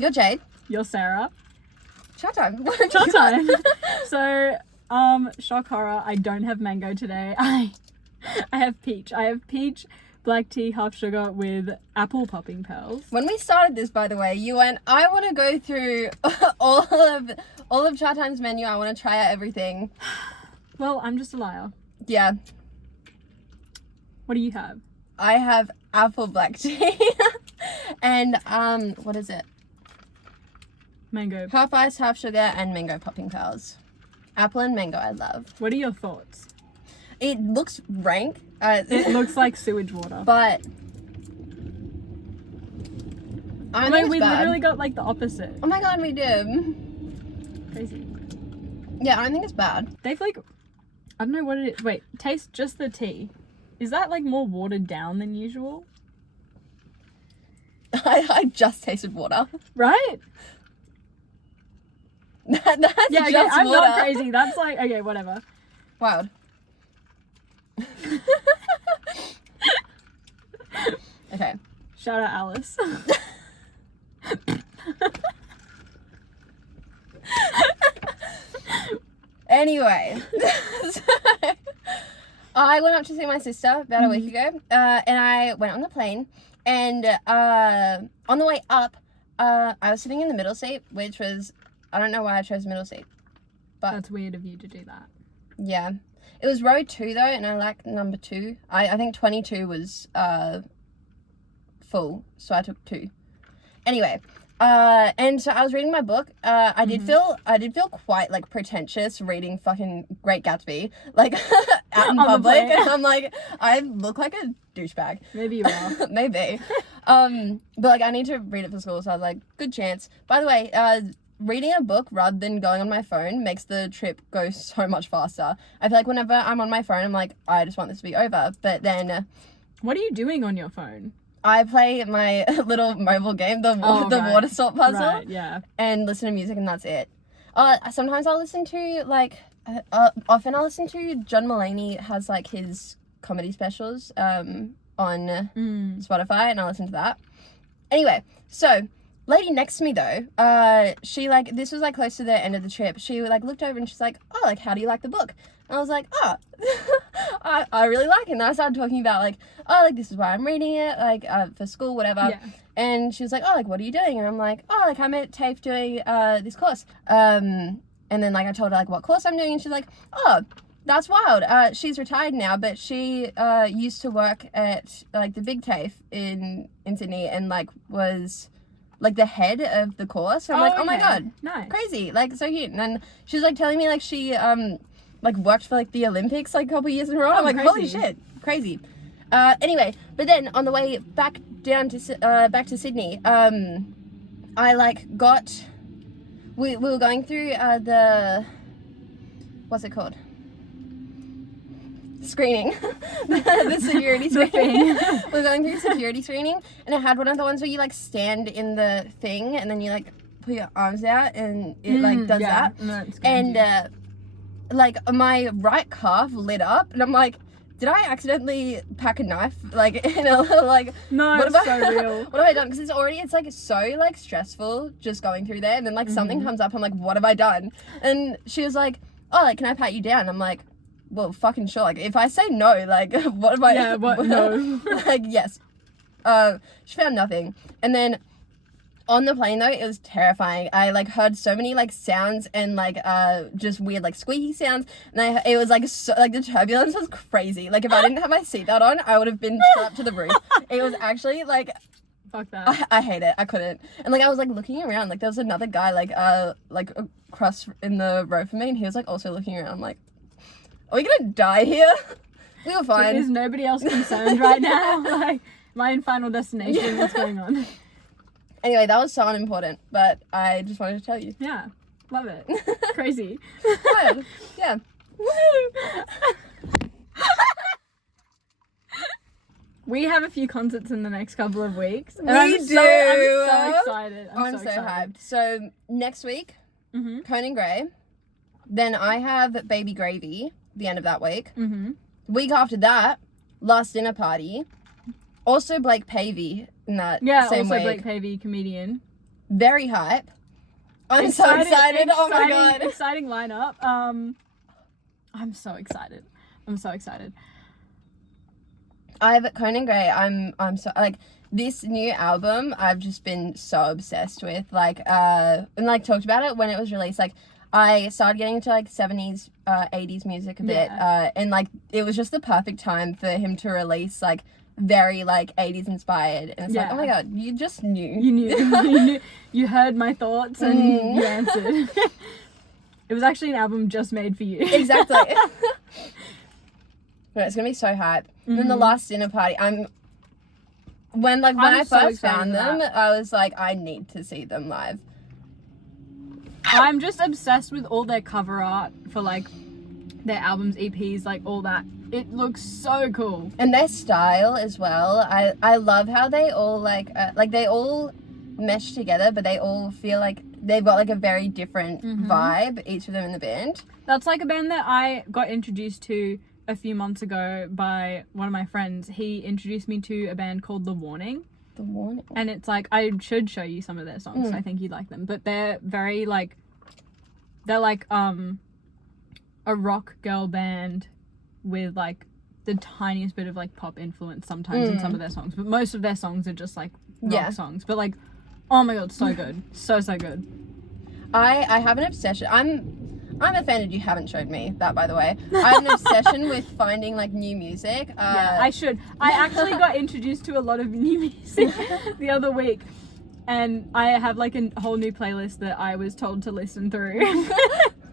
You're Jade. You're Sarah. Chat time. Chat time. So, shock horror, I don't have mango today. I have peach. I have peach, black tea, half sugar with apple popping pearls. When we started this, by the way, you went, I want to go through all of Chat Time's menu. I want to try out everything. Well, I'm just a liar. Yeah. What do you have? I have apple black tea. And, what is it? Mango. Half ice, half sugar, and mango popping pearls. Apple and mango, I love. What are your thoughts? It looks rank. It looks like sewage water. But I think it's we bad. literally got like the opposite. Oh my god, we did. Crazy. Yeah, I don't think it's bad. They've like, I don't know what it is. Wait, taste just the tea. Is that like more watered down than usual? I just tasted water. Right? That's Yeah, okay, just I'm water. not crazy. That's like, okay, whatever. Wild. Okay. Shout out Alice. Anyway, so, I went up to see my sister about a week ago, and I went on the plane, and on the way up, I was sitting in the middle seat, which was, I don't know why I chose the middle seat, but That's weird of you to do that. yeah. It was row 2 though, and I liked number 2. I think 22 was full, so I took 2. Anyway, and so I was reading my book. I did feel quite like pretentious reading fucking Great Gatsby, like out in On the public, plane. and I'm like, I look like a douchebag. Maybe you are. Maybe. But like I need to read it for school, so I was like, good chance. By the way, reading a book rather than going on my phone makes the trip go so much faster. I feel like whenever I'm on my phone, I'm like, I just want this to be over. But then What are you doing on your phone? I play my little mobile game, the right. water sort puzzle, Right, yeah. and listen to music, and that's it. Sometimes I'll listen to like, often I'll listen to John Mulaney has like his comedy specials on Spotify, and I'll listen to that. Anyway, so lady next to me though, she like, this was like close to the end of the trip. She like looked over and she's like, oh, like how do you like the book? And I was like, oh, I really like it. And I started talking about like, oh, like this is why I'm reading it, like for school, whatever. Yeah. And she was like, oh, like what are you doing? And I'm like, oh, like I'm at TAFE doing this course. And then like I told her like what course I'm doing, and she's like, oh, that's wild. She's retired now, but she used to work at like the big TAFE in Sydney, and like was like the head of the course. So I'm like, oh my god, nice, crazy, like so cute. And then she was like telling me like she like worked for like the Olympics like a couple years in a row. I'm like, crazy. holy shit, crazy. Anyway, but then on the way back down to back to Sydney, I like got we were going through the, what's it called? Screening. the security screening. We're going through security screening, and it had one of the ones where you like stand in the thing and then you like put your arms out and it like does that. And like my right calf lit up, and I'm like, did I accidentally pack a knife like in a little like, no, what it's have so real. what have I done? Because it's like so like stressful just going through there, and then like something comes up, I'm like, what have I done? And she was like, oh, like can I pat you down? I'm like, well, fucking sure. Like if I say no, like what am I? Yeah, what? No. Like yes. She found nothing, and then on the plane though, it was terrifying. I like heard so many like sounds and like just weird like squeaky sounds, and it was like so, like the turbulence was crazy. Like if I didn't have my seatbelt on, I would have been strapped to the roof. It was actually like, Fuck that. I hate it. I couldn't. And like I was like looking around, like there was another guy like across in the row from me, and he was like also looking around. I'm like, are we gonna die here? We were fine. So is nobody else concerned right now? Like, am I in Final Destination? What's going on? Anyway, that was so unimportant, but I just wanted to tell you. Yeah, love it. Crazy. Good. Yeah. We have a few concerts in the next couple of weeks. And We I'm do. So excited. I'm so hyped. So next week, Mm-hmm. Conan Gray. Then I have Baby Gravy the end of that week. Mm-hmm. Week after that, Last Dinner Party. Also Blake Pavey in that Yeah, same also week. Blake Pavey, comedian. very hype. I'm so excited. Oh my god. Exciting lineup. I'm so excited. I've Conan Gray. I'm so like this new album. I've just been so obsessed with. Like and like talked about it when it was released. Like I started getting into like 70s, 80s music a bit. And like it was just the perfect time for him to release like very like 80s inspired. And it's like, oh my god, you just knew. You knew. You heard my thoughts and you answered. It was actually an album just made for you. Exactly. No, it's gonna be so hype. And then the last dinner party, when I first found them, I was like, I need to see them live. I'm just obsessed with all their cover art for like their albums, EPs, like all that. It looks so cool. And their style as well. I love how they all like they all mesh together, but they all feel like they've got like a very different vibe, each of them in the band. That's like a band that I got introduced to a few months ago by one of my friends. He introduced me to a band called The Warning. The Warning. And it's like, I should show you some of their songs. I think you'd like them. But they're very like, they're like a rock girl band with like the tiniest bit of like pop influence sometimes in some of their songs. But most of their songs are just like rock songs. But like, oh my god, so good. So good. I have an obsession. I'm offended you haven't showed me that, by the way. I have an obsession with finding like new music. Yeah, I should. I actually got introduced to a lot of new music the other week, and I have like a whole new playlist that I was told to listen through.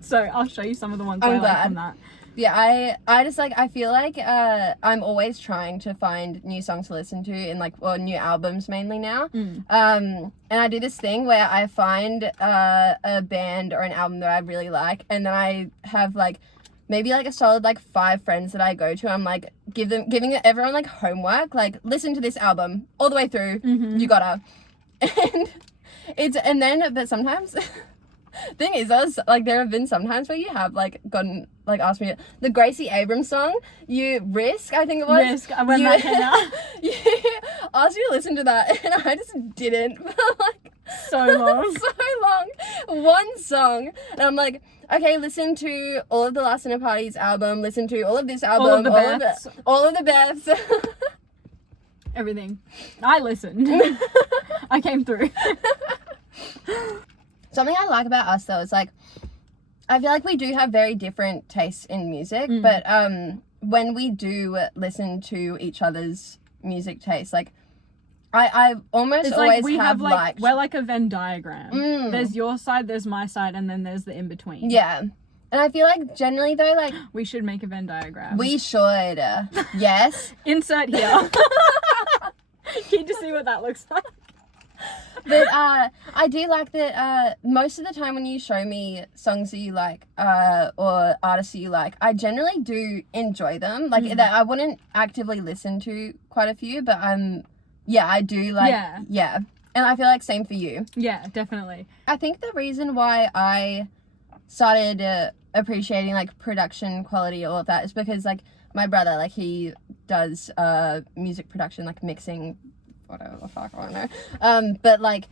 So I'll show you some of the ones I like from that. Yeah, I just like, I feel like I'm always trying to find new songs to listen to in like, or new albums mainly now. And I do this thing where I find a band or an album that I really like, and then I have like maybe like a solid like 5 friends that I go to. I'm like giving everyone like homework, like listen to this album all the way through. You gotta. But sometimes thing is, there have been sometimes where you have like gotten like asked me the Gracie Abrams song, Risk, I think it was. Risk, when that came out. You asked me to listen to that, and I just didn't. Like so long. One song, and I'm like, okay, listen to all of the Last Dinner Party's album, listen to all of this album, all of the Beths. Everything. I listened. I came through. Something I like about us though is like, I feel like we do have very different tastes in music, but when we do listen to each other's music tastes, like I almost it's always like we have like liked. We're like a Venn diagram. There's your side, there's my side, and then there's the in between. Yeah, and I feel like generally though, like we should make a Venn diagram. We should. Yes. Insert here. Keen to see what that looks like. But I do like that most of the time when you show me songs that you like or artists that you like, I generally do enjoy them. Like that I wouldn't actively listen to quite a few, but I do like yeah. And I feel like same for you. Yeah, definitely. I think the reason why I started appreciating like production quality, all of that, is because like my brother, like he does music production, like mixing, whatever the fuck, I don't know. But like,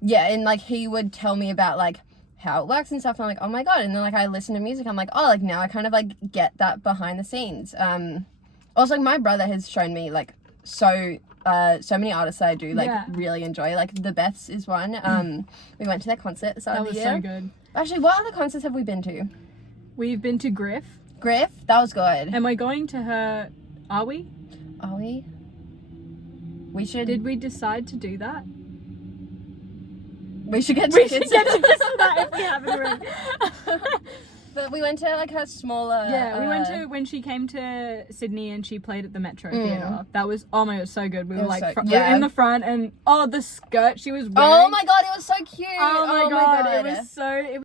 yeah, and like he would tell me about like how it works and stuff, and I'm like, oh my god. And then like I listen to music, I'm like, oh, like now I kind of like get that behind the scenes. Also my brother has shown me like so many artists that I do like really enjoy. Like the Beths is one. We went to their concert at the start of the year. That was so good. Actually, what other concerts have we been to? We've been to Griff. That was good. And we're going to her. Are we? We should. Did we decide to do that? We should get tickets. We should get tickets for that if we haven't already. But we went to like her smaller. Yeah, we went to when she came to Sydney and she played at the Metro Theatre. That was, oh my god, so good. We were like we were in the front, and the skirt she was wearing. Oh my god, it was so cute. Oh my god, it was so.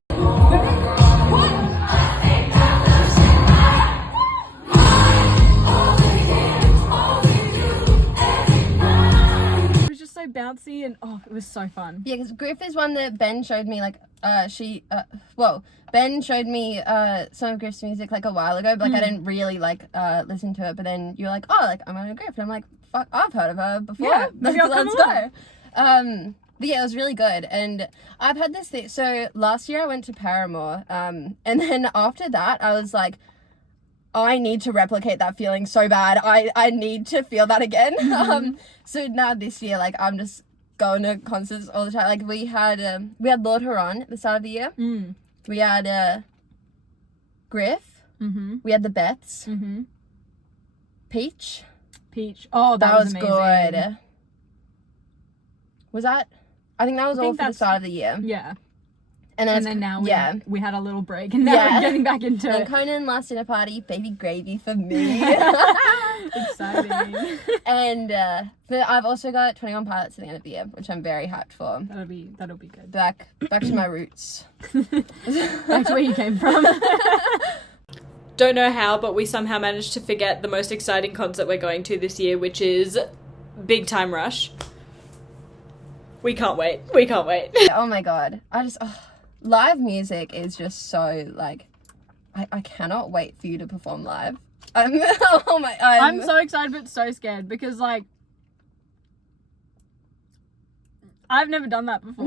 So bouncy and it was so fun. Yeah, because Griff is one that Ben showed me like Ben showed me some of Griff's music like a while ago, but like I didn't really like listen to it. But then you were like, oh, like I'm on a Griff, and I'm like, fuck, I've heard of her before. Yeah, let's go. But yeah, it was really good. And I've had this thing. So last year I went to Paramore. And then after that, I was like, I need to replicate that feeling so bad. I need to feel that again. So now this year, like, I'm just going to concerts all the time. Like, we had Lord Huron at the start of the year. We had Griff. We had the Beths. Peach. Oh, that was amazing. Good. Was that? I think that was all for the start of the year. Yeah. And then now we had a little break, and now we're getting back into and it. Conan last dinner party, baby gravy for me. Exciting. And but I've also got 21 Pilots at the end of the year, which I'm very hyped for. That'll be good. Back to my roots. Back to where you came from. Don't know how, but we somehow managed to forget the most exciting concert we're going to this year, which is Big Time Rush. We can't wait. Oh my god. Live music is just so, like, I cannot wait for you to perform live. I'm so excited but so scared because, like, I've never done that before.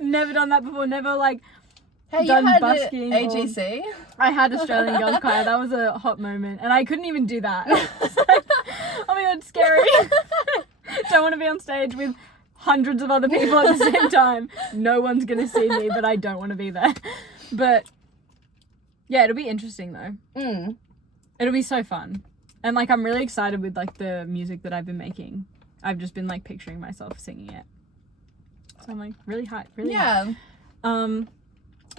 Never, like, hey, done you had busking. AGC? I had Australian Girls Choir. That was a hot moment. And I couldn't even do that. Like, oh my god, scary. Don't want to be on stage with hundreds of other people at the same time. No one's gonna see me, but I don't want to be there. But yeah, it'll be interesting though. It'll be so fun. And like, I'm really excited with like the music that I've been making. I've just been like picturing myself singing it. So I'm like really hyped.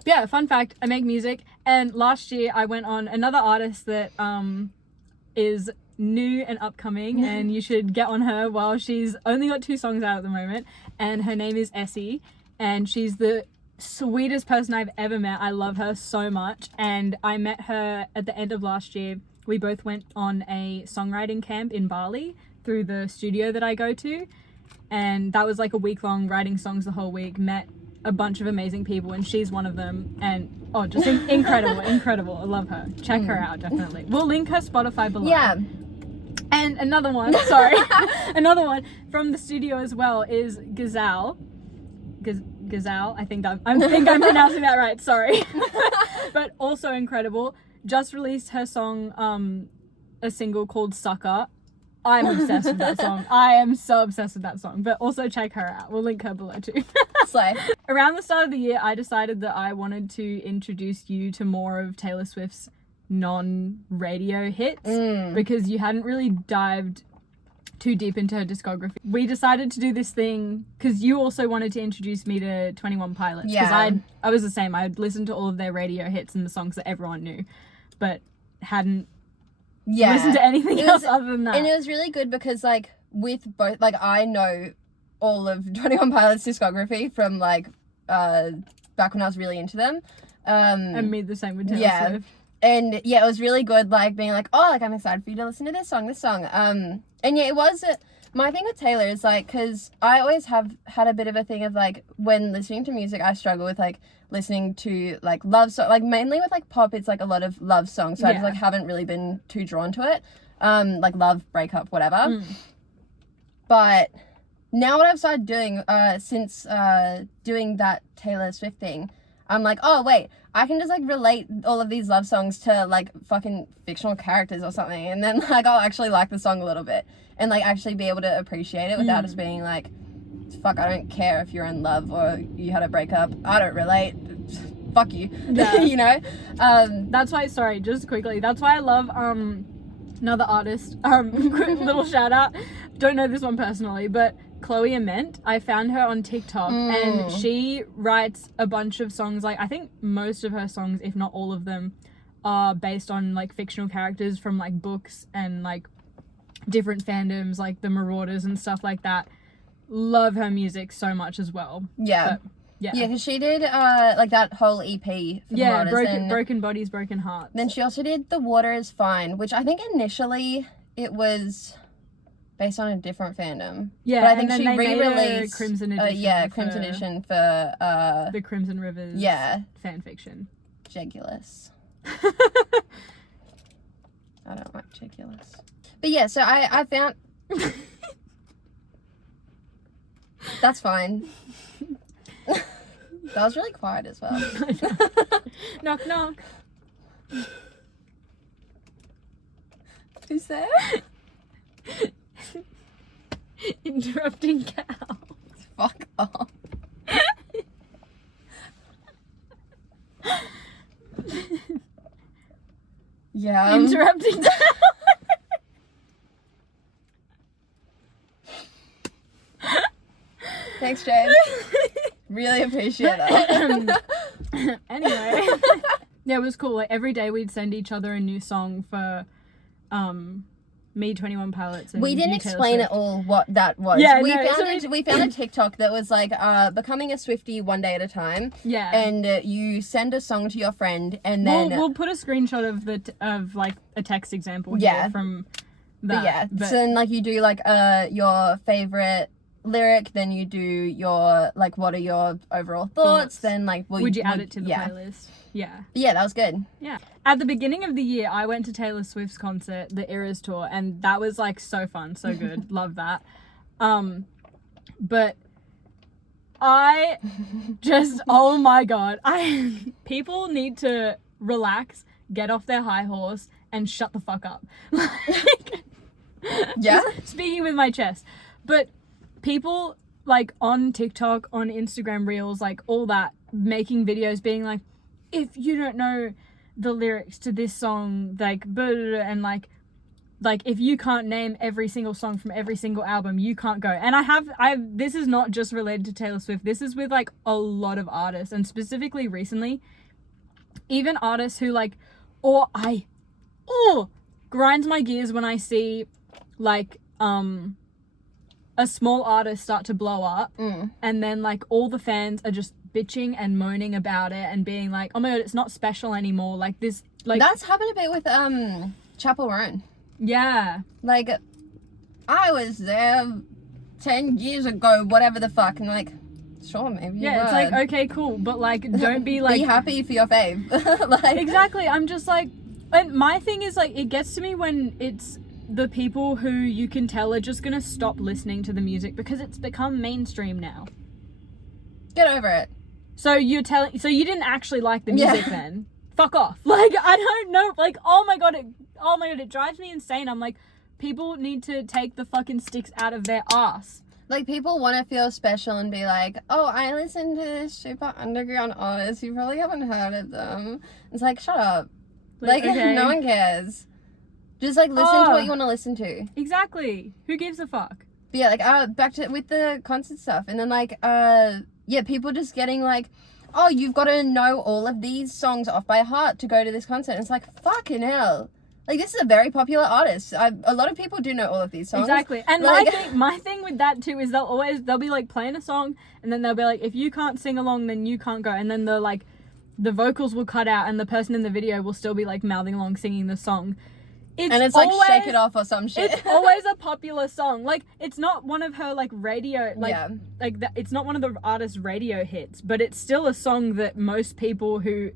Yeah, fun fact, I make music, and last year I went on another artist that is new and upcoming, and you should get on her while she's only got 2 songs out at the moment, and her name is Essi, and she's the sweetest person I've ever met. I love her so much, and I met her at the end of last year. We both went on a songwriting camp in Bali through the studio that I go to, and that was like a week-long writing songs the whole week. Met a bunch of amazing people, and she's one of them, and just incredible. I love her. Check her out, definitely. We'll link her Spotify below. Yeah. And another one from the studio as well is GAZAL. GAZAL, I think I'm pronouncing that right, sorry. But also incredible. Just released her song, a single called Sucker. I'm obsessed with that song. I am so obsessed with that song. But also check her out. We'll link her below too. Slay. Around the start of the year, I decided that I wanted to introduce you to more of Taylor Swift's non-radio hits because you hadn't really dived too deep into her discography. We decided to do this thing because you also wanted to introduce me to 21 Pilots. Because I was the same. I'd listened to all of their radio hits and the songs that everyone knew, but hadn't listened to anything else other than that. And it was really good because, like, with both, like, I know all of 21 Pilots discography from, like, back when I was really into them. And me the same with Taylor Swift. And yeah, it was really good, like, being like, oh, like, I'm excited for you to listen to this song. And yeah, it was, my thing with Taylor is, like, because I always have had a bit of a thing of, like, when listening to music, I struggle with, like, listening to, like, love songs. Like, mainly with, like, pop, it's, like, a lot of love songs. So I just, like, haven't really been too drawn to it. Like, love, breakup, whatever. But now what I've started doing, since doing that Taylor Swift thing, I'm like, oh, wait, I can just, like, relate all of these love songs to, like, fucking fictional characters or something. And then, like, I'll actually like the song a little bit. And, like, actually be able to appreciate it without just being like, fuck, I don't care if you're in love or you had a breakup. I don't relate. Fuck you. Yeah. You know? That's why, sorry, just quickly, that's why I love another artist. Little shout out. Don't know this one personally, but Chloe Ament. I found her on TikTok and she writes a bunch of songs. Like, I think most of her songs, if not all of them, are based on, like, fictional characters from, like, books and, like, different fandoms, like the Marauders and stuff like that. Love her music so much as well. Yeah. But, yeah, because she did, like, that whole EP for the Marauders. Broken Bodies, Broken Hearts. Then she also did The Water Is Fine, which I think initially it was based on a different fandom. Yeah, but I think and she then they re-released made a Crimson Edition. Crimson Edition for the Crimson Rivers. Fan fiction. Jegulous. I don't like Jegulous. But yeah, so I found That's fine. That was really quiet as well. Knock, knock. Who's there? Interrupting cow. Fuck off. Yeah. Interrupting cow. Thanks, James. Really appreciate that. Anyway. Yeah, it was cool. Like, every day we'd send each other a new song for me, 21 Pilots, and We didn't you, Taylor explain Swift. at all what that was. Yeah, we no, found so we found a TikTok that was like becoming a Swiftie one day at a time. Yeah. And you send a song to your friend, and then We'll put a screenshot of of like a text example Yeah. here from that. But so then like you do like your favorite lyric, then you do your like what are your overall thoughts, then like would you add it to the yeah. playlist? Yeah. Yeah, that was good. Yeah. At the beginning of the year, I went to Taylor Swift's concert, the Eras tour, and that was like so fun, so good. Love that. But I just, oh my God, people need to relax, get off their high horse, and shut the fuck up. Like, Yeah. just speaking with my chest. But people like on TikTok, on Instagram Reels, like all that, making videos being like, if you don't know the lyrics to this song, like, blah, blah, blah, and like if you can't name every single song from every single album, you can't go. And this is not just related to Taylor Swift. This is with like a lot of artists, and specifically recently, even artists who like, grinds my gears when I see like a small artist start to blow up, and then like all the fans are just bitching and moaning about it and being like, oh my God, it's not special anymore. Like this, like That's happened a bit with Chapel Roan. yeah, Like I was there 10 years ago, whatever the fuck, and like sure, maybe you yeah. It's were. like, okay, cool, but like don't be like be happy for your fave. Like exactly. I'm just like, and my thing is like, it gets to me when it's the people who you can tell are just gonna stop listening to the music because it's become mainstream now. get over it. So you didn't actually like the music then? Fuck off. Like, I don't know. Like, oh my god, it drives me insane. I'm like, people need to take the fucking sticks out of their ass. Like, people want to feel special and be like, oh, I listen to this super underground artist. You probably haven't heard of them. It's like, shut up. Like, okay. no one cares. Just, like, listen to what you want to listen to. Exactly. Who gives a fuck? But yeah, like, back to, with the concert stuff. And then, like, yeah, people just getting, like, oh, you've got to know all of these songs off by heart to go to this concert. And it's like, fucking hell. Like, this is a very popular artist. A lot of people do know all of these songs. Exactly. And like, my thing with that too is they'll be like playing a song and then they'll be like, if you can't sing along, then you can't go. And then the vocals will cut out and the person in the video will still be like mouthing along singing the song. It's like Shake It Off or some shit. It's always a popular song. Like, it's not one of her like radio, like, yeah. like that. It's not one of the artist's radio hits, but it's still a song that most people who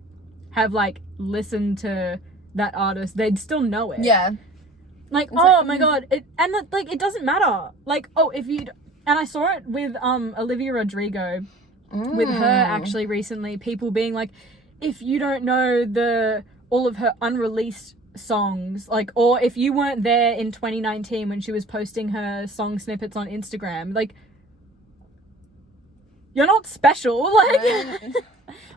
have like listened to that artist, they'd still know it. Yeah. Like, it's oh like, my god, like it doesn't matter. Like, oh, if you and I saw it with Olivia Rodrigo, with her actually recently. People being like, if you don't know all of her unreleased songs, like, or if you weren't there in 2019 when she was posting her song snippets on Instagram, like, you're not special. Like, Right.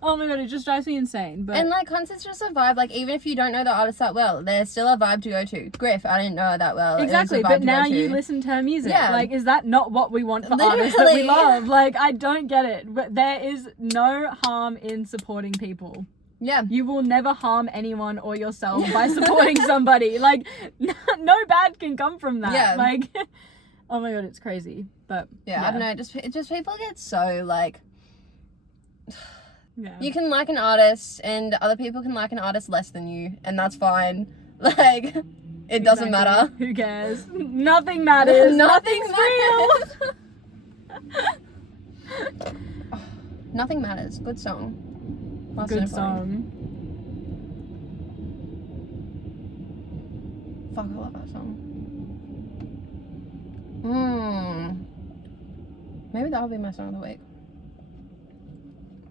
oh my god, it just drives me insane. But And like concerts just a vibe. Like even if you don't know the artist that well, they're still a vibe to go to. Griff, I didn't know her that well. exactly, It was a vibe but to now go to. you listen to her music. Yeah. Like, is that not what we want for artists that we Literally. love? Like, I don't get it. But there is no harm in supporting people. Yeah. You will never harm anyone or yourself by supporting somebody. Like, no bad can come from that. Yeah. Like, oh my god, it's crazy. But Yeah, I don't know. Just people get so like. Yeah. You can like an artist, and other people can like an artist less than you, and that's fine. Like, it doesn't Exactly. matter. Who cares? Nothing matters. Nothing Nothing's real. Nothing matters. Good song. Last Good Symphony. song. Fuck, I love that song. Maybe that'll be my song of the week.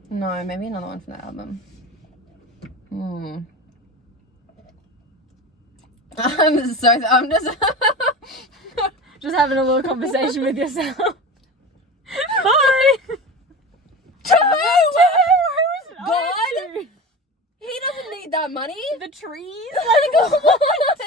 No, maybe another one from the album. I'm just Just having a little conversation with yourself. Bye. God, he doesn't need that money. The trees. Like, what?